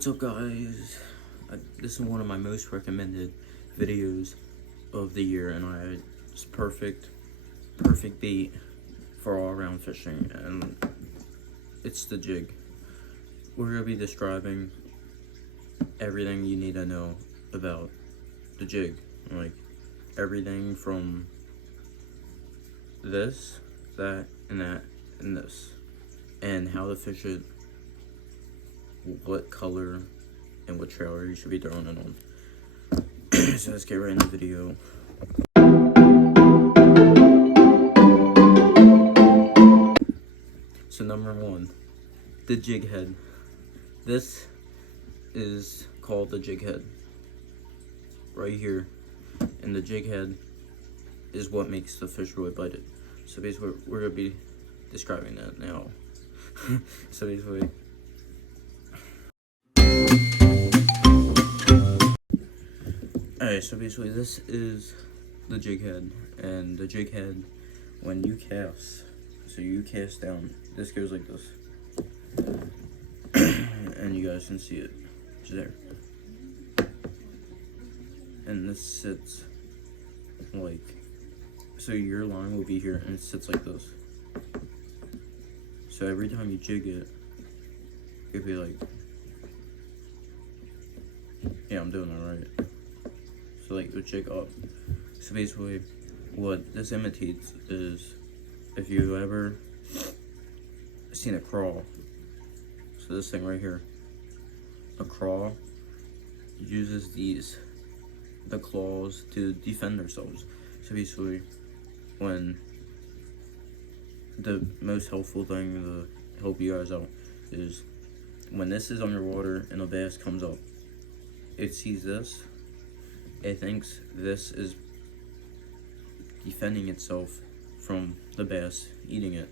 What's up, guys? This is one of my most recommended videos of the year, and it's perfect bait for all around fishing, and it's the jig. We're gonna be describing everything you need to know about the jig, like everything from this, that, and that, and this, and how to fish it, what color and what trailer you should be throwing it on. So let's get right in the video. So number one, the jig head. This is called the jig head right here, and the jig head is what makes the fish really bite it. So basically we're gonna be describing that now. So basically, alright, so basically this is the jig head, and the jig head, when you cast, so you cast down, this goes like this, and you guys can see it, it's there, and this sits like, so your line will be here, and it sits like this, so every time you jig it, it'll be like, yeah, I'm doing that right. So like the jig up. So basically what this imitates is, if you ever seen a crawl, so this thing right here, a crawl uses the claws to defend themselves. So basically, when the most helpful thing to help you guys out is when this is underwater and a bass comes up, it sees this, it thinks this is defending itself from the bass eating it.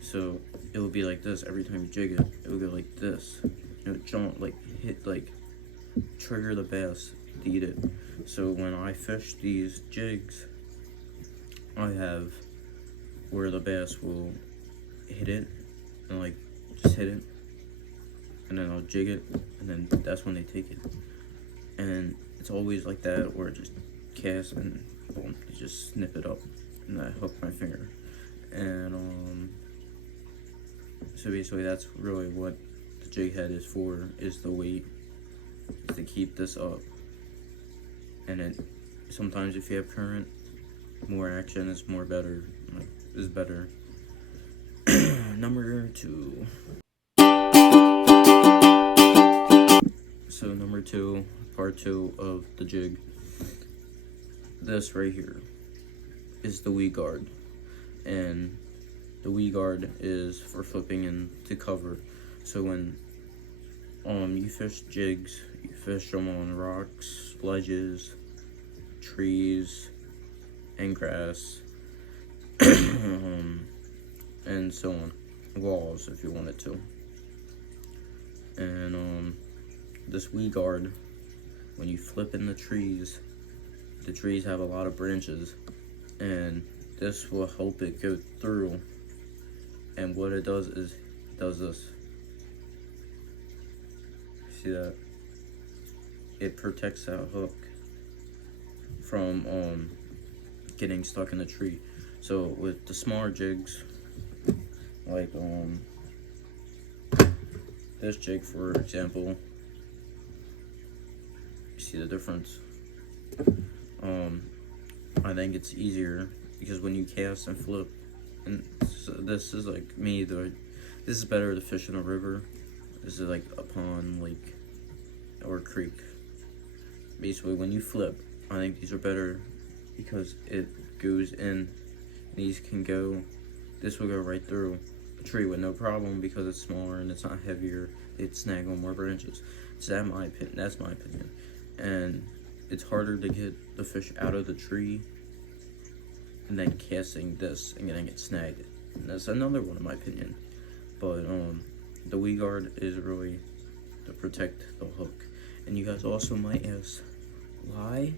So it will be like this every time you jig it. It will go like this. You know, jump, like hit, like trigger the bass to eat it. So when I fish these jigs, I have where the bass will hit it and like just hit it, and then I'll jig it, and then that's when they take it. And it's always like that, where it just casts and boom, you just snip it up, and I hook my finger. And so basically that's really what the jig head is for, is the weight, is to keep this up. And it sometimes, if you have current, more action is more better, is better. Number two. So number two, part two of the jig, this right here is the weed guard, and the weed guard is for flipping into cover. So when you fish jigs, you fish them on rocks, ledges, trees, and grass, and so on, walls if you wanted to. And this weed guard, when you flip in the trees have a lot of branches, and this will help it go through. And what it does is, it does this. See that? It protects that hook from getting stuck in the tree. So with the smaller jigs, like this jig for example, you see the difference. I think it's easier because when you cast and flip, and so this is like me, this is better to fish in a river. This is like a pond, lake, or a creek. Basically, when you flip, I think these are better because it goes in. These can go, this will go right through a tree with no problem because it's smaller and it's not heavier. It snag on more branches. So that's my opinion. And it's harder to get the fish out of the tree and then casting this and getting it snagged. And that's another one in my opinion. But the weed guard is really to protect the hook. And you guys also might ask, why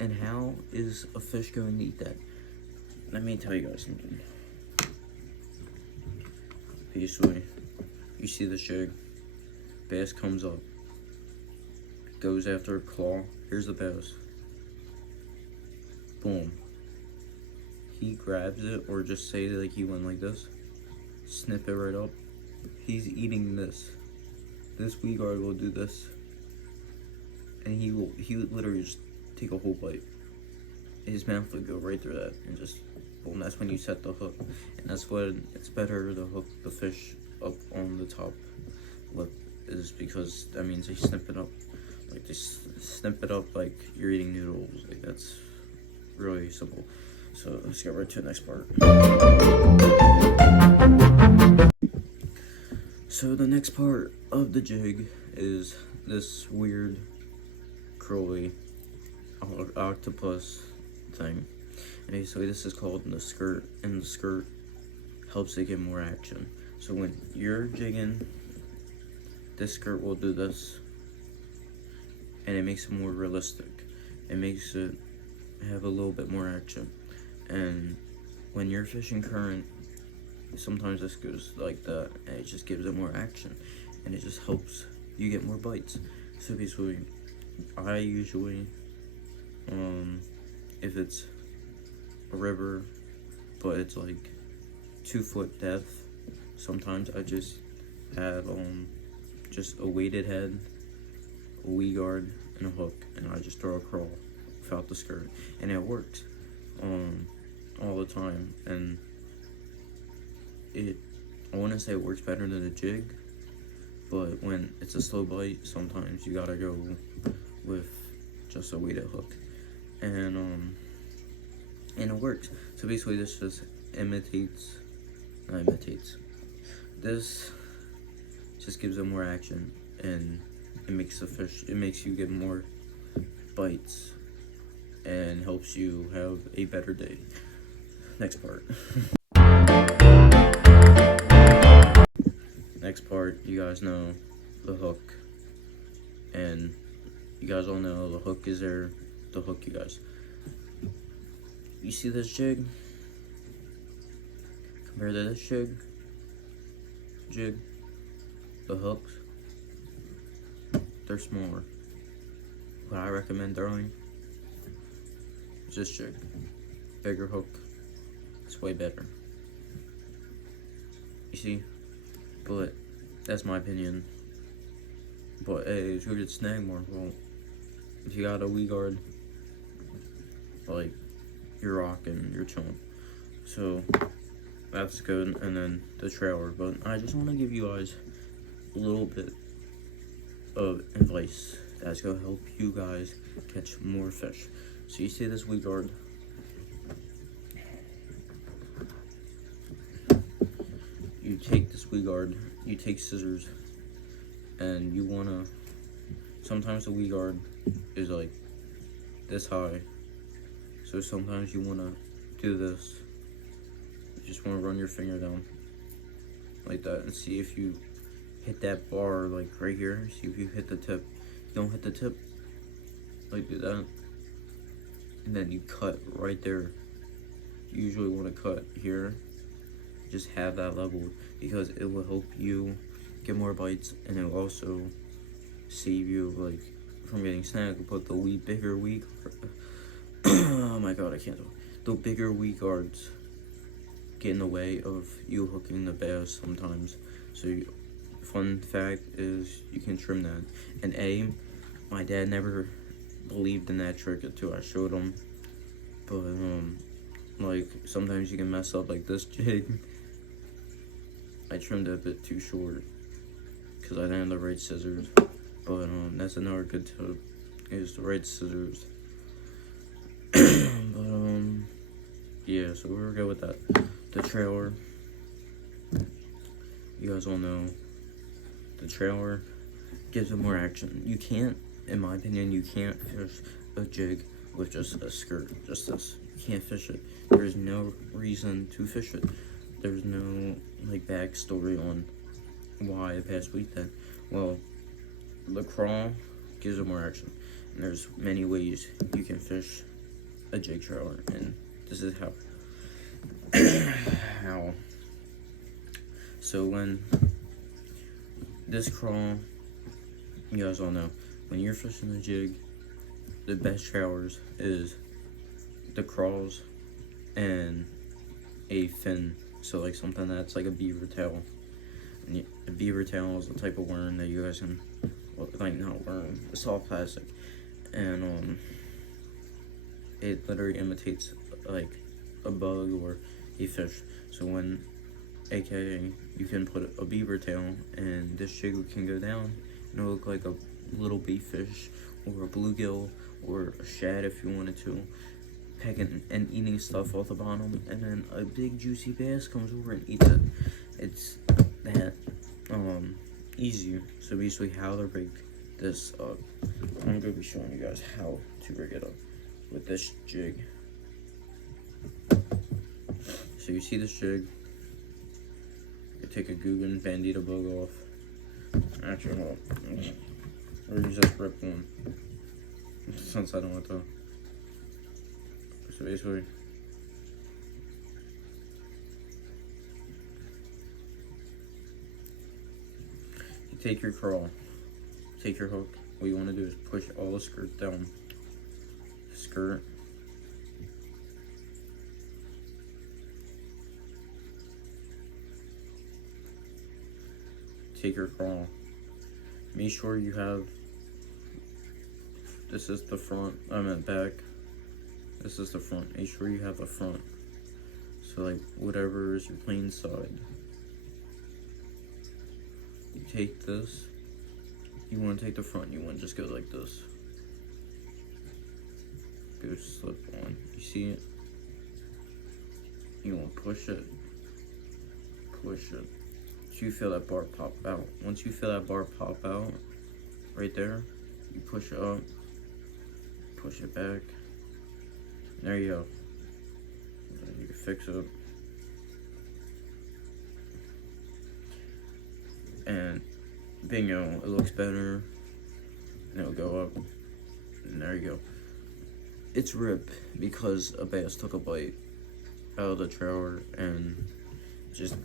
and how is a fish going to eat that? Let me tell you guys something. Basically, you see this jig, Bass comes up, goes after a claw. Here's the bass. Boom. He grabs it, or just say like he went like this. Snip it right up. He's eating this. This weed guard will do this, and he literally just take a whole bite. His mouth would go right through that, and just boom. That's when you set the hook, and that's when it's better to hook the fish up on the top lip, is because that means they snip it up, like they snip it up like you're eating noodles. Like, that's really simple. So let's get right to the next part. So the next part of the jig is this weird curly octopus thing. And basically this is called the skirt, and the skirt helps it get more action. So when you're jigging, this skirt will do this, and it makes it more realistic. It makes it have a little bit more action. And when you're fishing current, sometimes this goes like that, and it just gives it more action, and it just helps you get more bites. So basically, I usually, if it's a river, but it's like 2 foot depth, sometimes I just have just a weighted head, a weed guard, and a hook, and I just throw a crawl without the skirt, and it works all the time. And I want to say it works better than a jig, but when it's a slow bite, sometimes you gotta go with just a weighted hook, and it works. So basically this just this just gives it more action, and it makes you get more bites, and helps you have a better day. Next part. Next part, you guys know the hook, and you guys all know the hook is there to hook you guys. You see this jig? Compared to this jig, the hooks, they're smaller. What I recommend throwing is this jig. Bigger hook, it's way better. You see? But that's my opinion. But hey, if you get snag more, well, if you got a weed guard, like, you're rocking, you're chilling. So that's good. And then the trailer. But I just want to give you guys a little bit of advice that's gonna help you guys catch more fish. So you see this weed guard. You take this weed guard, you take scissors, and you wanna, sometimes the weed guard is like this high, so sometimes you wanna do this. You just wanna run your finger down like that and see if you hit that bar, like right here. See if you hit the tip. You don't hit the tip, like do that, and then you cut right there. You usually wanna cut here. Just have that level, because it will help you get more bites, and it will also save you like from getting snagged. But the bigger weed oh my god, I can't do it. The bigger weed guards get in the way of you hooking the bass sometimes. So fun fact is you can trim that. And my dad never believed in that trick until I showed him. But like sometimes you can mess up like this jig. I trimmed it a bit too short because I didn't have the right scissors. But that's another good tip, is the right scissors. But yeah, so we're good with that. The trailer, you guys all know the trailer gives it more action. You can't, in my opinion, you can't fish a jig with just a skirt, just this. You can't fish it. There's no reason to fish it. There's no like backstory on why I passed week that. Well, the crawl gives it more action, and there's many ways you can fish a jig trailer, and this is how. So when this crawl you guys all know, when you're fishing a jig, the best showers is the crawls and a fin. So like something that's like a beaver tail. And a beaver tail is a type of worm that you guys can, well, like not worm, it's soft plastic, and it literally imitates like a bug or a fish. So when, aka, you can put a beaver tail and this jig can go down and it'll look like a little bait fish or a bluegill or a shad if you wanted to, pecking and eating stuff off the bottom, and then a big juicy bass comes over and eats it. It's that easy. So basically how to rig this up, I'm gonna be showing you guys how to rig it up with this jig. So you see this jig, you take a Guggen Bandito bug off. Actually, hold on. Or use this rip one, since I don't want to. So basically, you take your crawl, take your hook. What you want to do is push all the skirt down. Skirt. Take your crawl. Make sure you have, this is the front, I meant back. This is the front. Make sure you have a front. So like whatever is your plain side. You take this. You want to take the front. You want to just go like this. Go slip on. You see it? You want to push it. Push it. So you feel that bar pop out. Once you feel that bar pop out, right there, you push it up. Push it back. There you go. You can fix it. And bingo, it looks better. And it'll go up. And there you go. It's ripped because a bass took a bite out of the trailer and just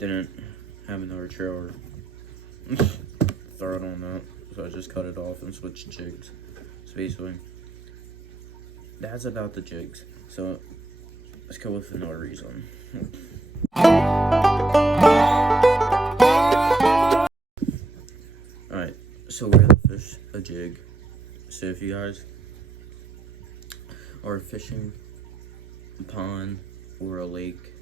didn't have another trailer. Throw it on that. So I just cut it off and switched jigs. So basically, that's about the jigs. So let's go with another reason. Alright, so we're gonna fish a jig. So if you guys are fishing a pond or a lake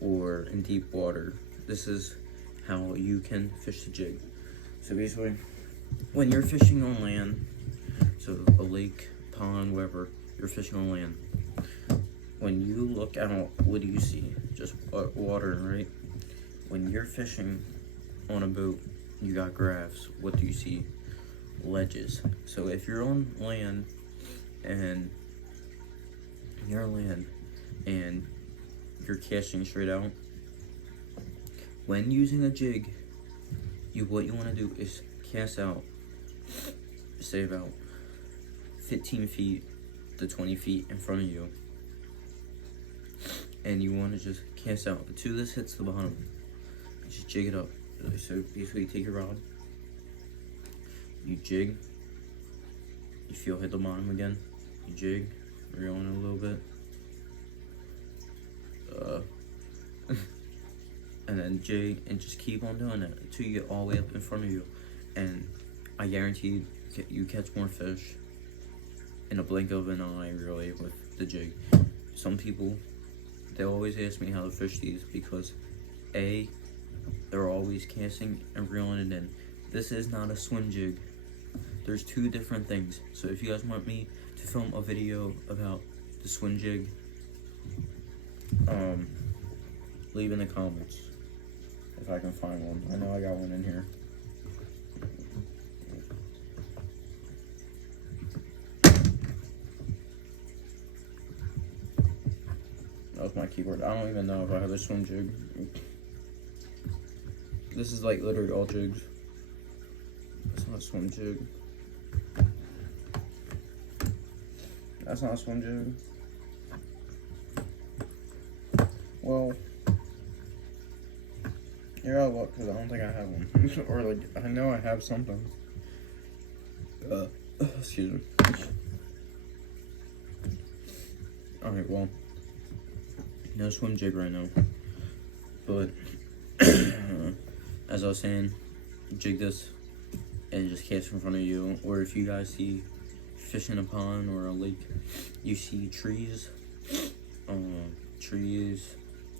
or in deep water, this is how you can fish the jig. So basically, when you're fishing on land, so a lake, pond, wherever, you're fishing on land. When you look out, what do you see? Just water, right? When you're fishing on a boat, you got grass. What do you see? Ledges. So if you're on land and you're casting straight out, when using a jig, what you want to do is cast out, say about 15 feet to 20 feet in front of you, and you want to just cast out until this hits the bottom. Just jig it up. So basically, you take your rod, you jig, you feel hit the bottom again, you jig, reel in a little bit, and then jig, and just keep on doing it until you get all the way up in front of you. And I guarantee you catch more fish in a blink of an eye, really, with the jig. Some people, they always ask me how to fish these because A, they're always casting and reeling it in. This is not a swim jig. There's two different things. So if you guys want me to film a video about the swim jig, leave in the comments if I can find one. I know I got one in here. That was my keyboard. I don't even know if I have a swim jig. This is like literally all jigs. That's not a swim jig. That's not a swim jig. Well, You're out of luck because I don't think I have one. Or like, I know I have something. Excuse me. Alright, well, no swim jig right now. But, as I was saying, jig this and just cast in front of you. Or if you guys see fish in a pond or a lake, you see trees,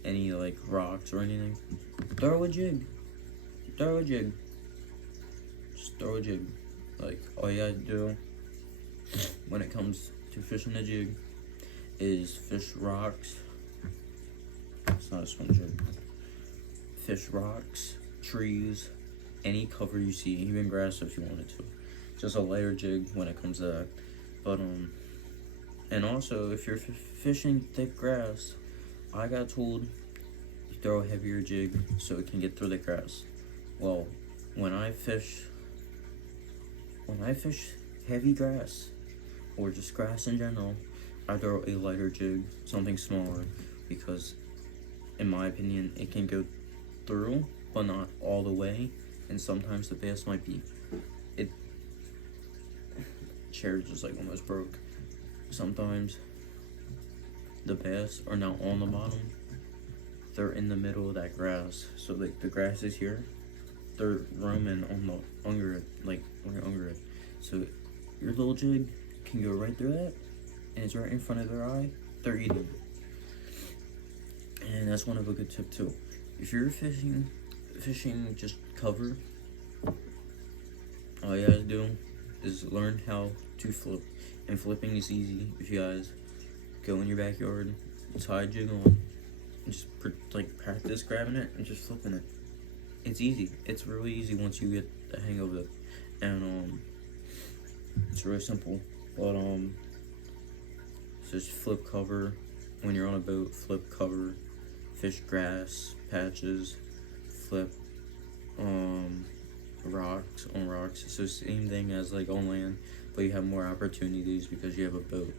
any like rocks or anything, throw a jig. Throw a jig. Just throw a jig. Like, all you gotta do when it comes to fishing a jig is fish rocks. It's not a swim jig. Fish rocks, trees, any cover you see, even grass if you wanted to. Just a lighter jig when it comes to that. But and also if you're fishing thick grass, I got told you throw a heavier jig so it can get through the grass. Well, when I fish heavy grass or just grass in general, I throw a lighter jig, something smaller, because in my opinion it can go through but not all the way, and sometimes the bass might be chair just like almost broke. Sometimes the bass are not on the bottom, they're in the middle of that grass. So like the grass is here, they're roaming on the under it, like right under it. So your little jig can go right through that, and it's right in front of their eye, they're eating. And that's one of a good tip too. If you're fishing just cover, all you guys do is learn how to flip. And flipping is easy. If you guys go in your backyard, tie a jig on, and just like practice grabbing it and just flipping it. It's easy. It's really easy once you get the hang of it. And it's really simple. But just flip cover when you're on a boat, flip cover, fish grass patches, flip rocks on rocks. So same thing as like on land, but you have more opportunities because you have a boat.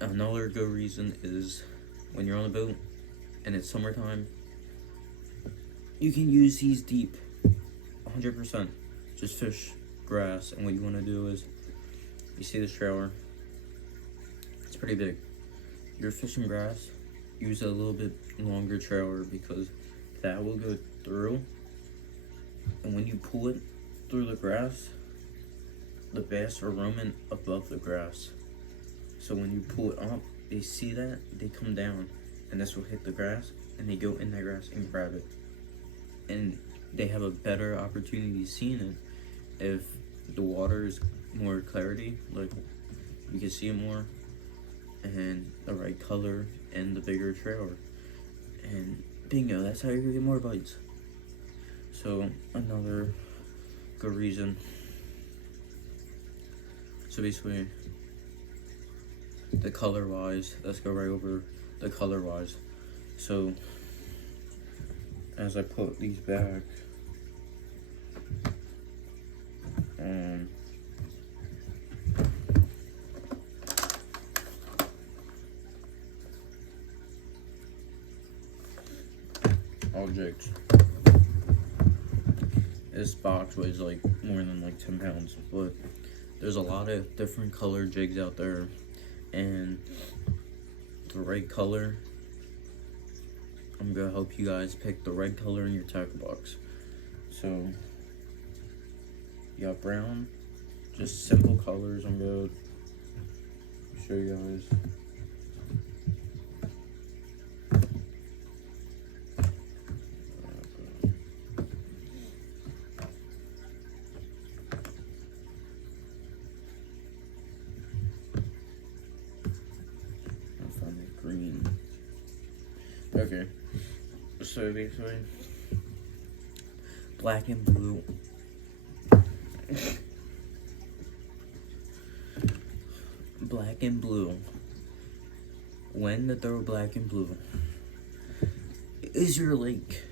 Another good reason is when you're on a boat and it's summertime, you can use these deep 100%. Just fish grass, and what you want to do is, you see this trailer, it's pretty big. You're fishing grass, use a little bit longer trailer because that will go through, and when you pull it through the grass, the bass are roaming above the grass. So when you pull it up, they see that, they come down, and this will hit the grass, and they go in that grass and grab it. And they have a better opportunity seeing it if the water is more clarity, like you can see it more, and the right color, and the bigger trailer. And bingo, that's how you're gonna get more bites. So another good reason. So basically, the color wise, let's go right over the color wise. So as I put these back, all jigs. This box weighs like more than like 10 pounds, but there's a lot of different color jigs out there, and the right color, I'm gonna help you guys pick the right color in your tackle box. So you got brown, just simple colors. I'm gonna show you guys. Green. Okay, so basically, black and blue. Black and blue. When to throw black and blue? Is your lake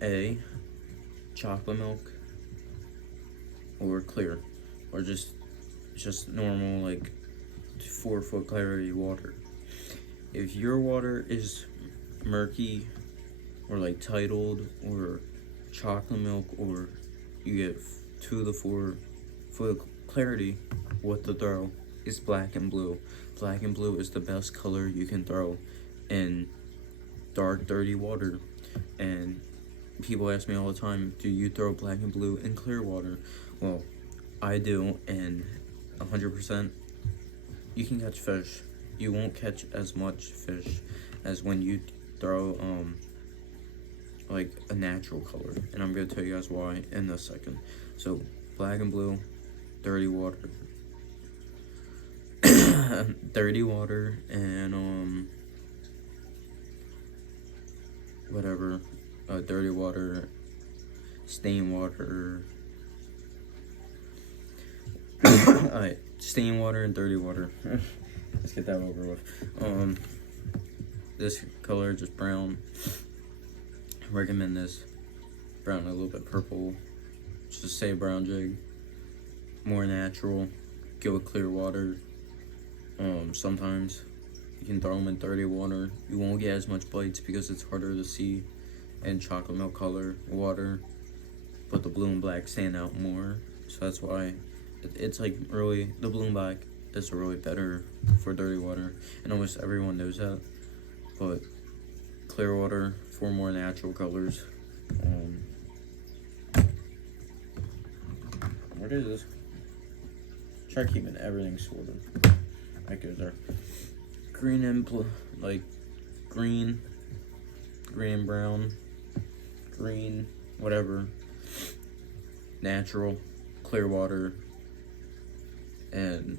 A, chocolate milk, or clear, or just normal like 4-foot clarity water? If your water is murky or like titled or chocolate milk, or you get 2 to 4 for the clarity. What to throw is black and blue. Black and blue is the best color you can throw in dark, dirty water. And people ask me all the time, do you throw black and blue in clear water? Well, I do, and 100% you can catch fish. You won't catch as much fish as when you throw like a natural color, and I'm gonna tell you guys why in a second. So black and blue, dirty water, dirty water, and whatever, dirty water, stain water. Alright, stain water and dirty water. Let's get that over with. This color, just brown. I recommend this. Brown, a little bit purple. Just say brown jig. More natural. Go with clear water. Sometimes you can throw them in dirty water. You won't get as much bites because it's harder to see in chocolate milk color water. But the blue and black stand out more. So that's why it's like really, the blue and black is really better for dirty water. And almost everyone knows that. But clear water for more natural colors. What is this? Try keeping everything sorted. That goes there. Green and blue, like green and brown, green, whatever. Natural, clear water, and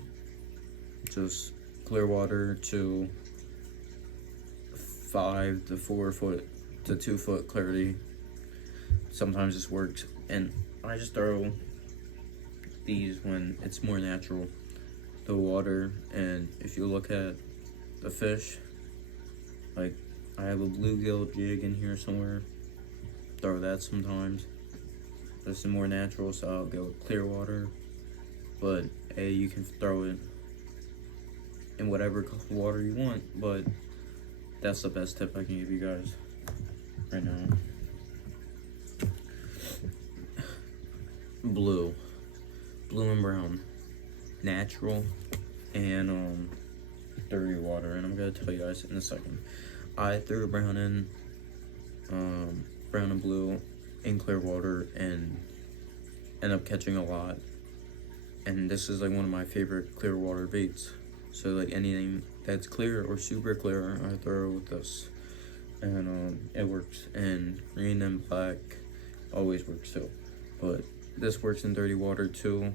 just clear water to 5 to 4 foot to 2 foot clarity. Sometimes this works, and I just throw these when it's more natural, the water. And if you look at the fish, like I have a bluegill jig in here somewhere, throw that sometimes. This is more natural, so I'll go with clear water. But you can throw it in whatever water you want, but that's the best tip I can give you guys right now. Blue and brown, natural, and dirty water. And I'm gonna tell you guys in a second. I threw brown in, brown and blue in clear water, and end up catching a lot. And this is like one of my favorite clear water baits. So like anything that's clear or super clear, I throw with this, and it works. And green and black always works too, but this works in dirty water too.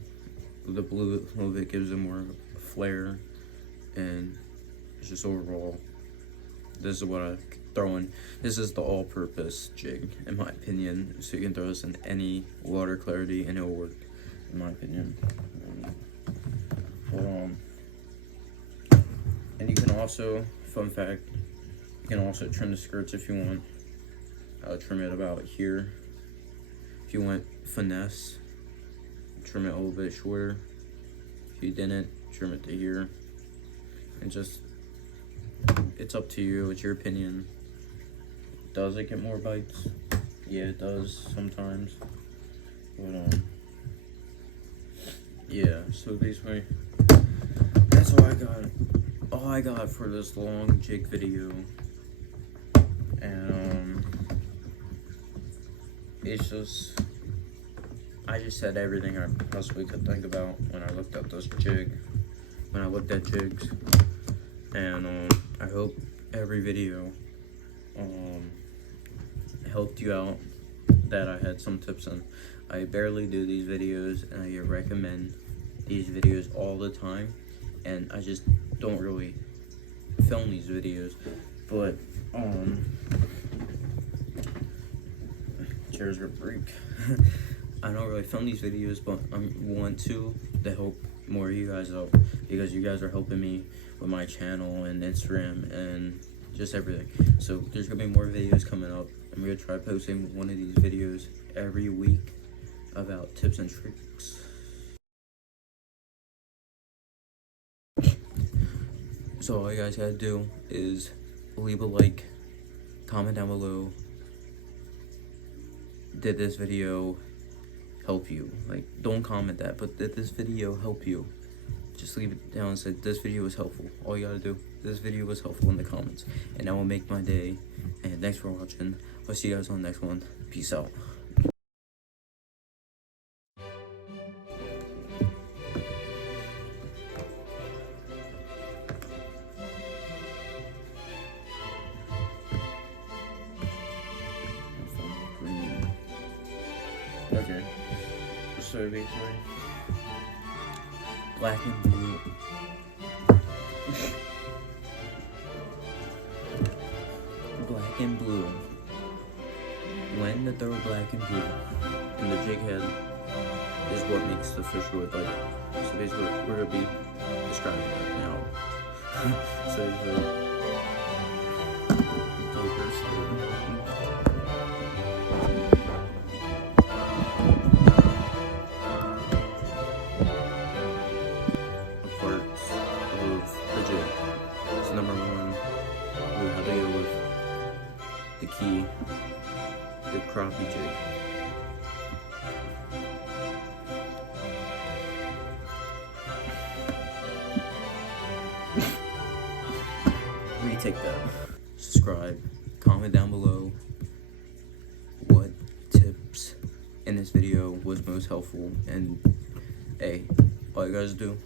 The blue a little bit gives it more flair, and it's just overall, this is what I throw in. This is the all-purpose jig, in my opinion. So you can throw this in any water clarity and it'll work, in my opinion. And you can also, fun fact, you can also trim the skirts if you want. I'll trim it about here. If you want finesse, trim it a little bit shorter. If you didn't, trim it to here. And just, it's up to you, it's your opinion. Does it get more bites? Yeah, it does sometimes. But yeah, so basically, that's all I got. All I got for this long jig video. And it's just, I just said everything I possibly could think about when I looked at this jig, when I looked at jigs. And I hope every video helped you out, that I had some tips in. I barely do these videos, and I recommend these videos all the time, and I just don't really film these videos. But chairs are break. I don't really film these videos, but I want to help more of you guys out, because you guys are helping me with my channel and Instagram and just everything. So there's gonna be more videos coming up. I'm gonna try posting one of these videos every week about tips and tricks. So all you guys gotta do is leave a like, comment down below, did this video help you? Like, don't comment that, but did this video help you? Just leave it down and say, this video was helpful. All you gotta do, this video was helpful in the comments. And that will make my day. And thanks for watching. I'll see you guys on the next one. Peace out. Okay. So basically, black and blue. Black and blue. When the throw black and blue, and the jig head is what makes the fish look like. So basically, we're gonna be describing that now. So basically. So number one, we have to go with the key, the crappie jig. Retake that. Subscribe, comment down below what tips in this video was most helpful, and hey, all you guys do